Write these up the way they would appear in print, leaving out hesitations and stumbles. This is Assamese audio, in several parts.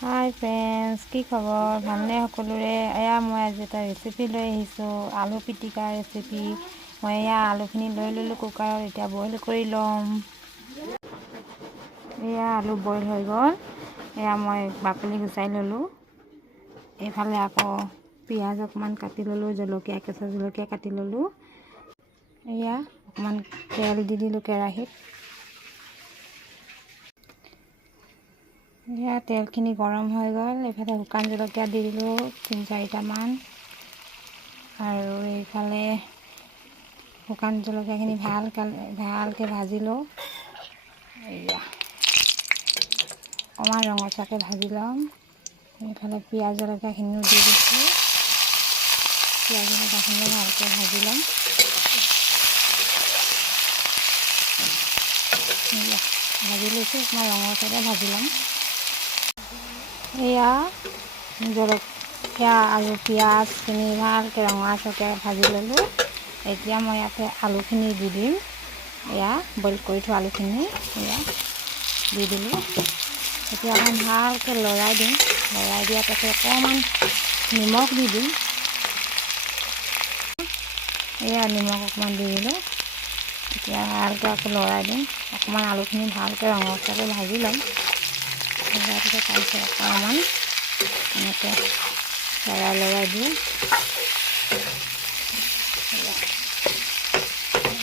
হাই ফ্ৰেণ্ডছ, কি খবৰ? ভালনে সকলোৰে? এয়া মই আজি এটা ৰেচিপি লৈ আহিছোঁ, আলু পিটিকা ৰেচিপি। মই এয়া আলুখিনি লৈ ল'লোঁ কুকাৰত, এতিয়া বইল কৰি ল'ম। এয়া আলু বইল হৈ গ'ল, এয়া মই বাকলি গুচাই ল'লোঁ। এইফালে আকৌ পিঁয়াজ অকণমান কাটি ল'লোঁ, কেঁচা জলকীয়া কাটি ল'লোঁ। এয়া অকণমান তেল দি দিলোঁ কেৰাহীত। এয়া তেলখিনি গৰম হৈ গ'ল, এইফালে শুকান জলকীয়া দি দিলোঁ 3-4টামান, আৰু এইফালে শুকান জলকীয়াখিনি ভালকৈ ভাজি লওঁ। এয়া অকণমান ৰঙচুৱাকৈ ভাজি ল'ম। এইফালে পিঁয়াজ জলকীয়াখিনিও দি দিছোঁ, পিঁয়াজ জলকীয়াখিনিও ভালকৈ ভাজি ল'ম। ভাজি লৈছোঁ, অকণমান ৰঙচুৱাকৈ ভাজি ল'ম। এয়া জলকীয়া আৰু পিঁয়াজখিনি ভালকৈ ৰঙচুৱাকৈ ভাজি ল'লোঁ। এতিয়া মই ইয়াতে আলুখিনি দি দিম। এয়া বইল কৰি থোৱা আলুখিনি এয়া দি দিলোঁ। এতিয়া অকণমান ভালকৈ লৰাই দিম। লৰাই দিয়াৰ পাছত অকণমান নিমখ দি দিম। এয়া নিমখ অকণমান দি দিলোঁ। এতিয়া ভালকৈ আকৌ লৰাই দিম। অকণমান আলুখিনি ভালকৈ ৰঙচুৱাকৈ ভাজি ল'ম। ভজাৰ পিছত তাৰপিছত অকণমান এনেকৈ লৰাই দিওঁ।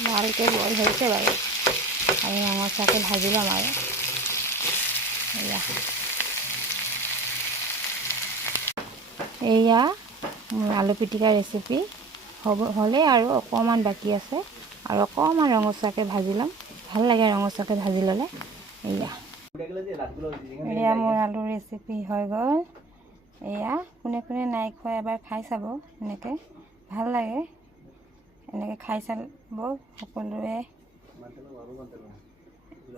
ভালকৈ বইল হৈছে বাৰু, আৰু ৰঙচুৱাকৈ ভাজি ল'ম আৰু। এয়া মোৰ আলু পিটিকা ৰেচিপি হ'লেই আৰু অকণমান বাকী আছে, আৰু অকণমান ৰঙচুৱাকৈ ভাজি ল'ম। ভাল লাগে ৰঙচুৱাকৈ ভাজি ল'লে। এয়া মোৰ আলু ৰেচিপি হৈ গ'ল। এয়া কোনে কোনে নাই খোৱা এবাৰ খাই চাব, এনেকৈ ভাল লাগে। এনেকৈ খাই চাব সকলোৱে।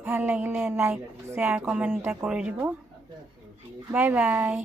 ভাল লাগিলে লাইক শ্বেয়াৰ কমেণ্ট এটা কৰি দিব। Bye bye.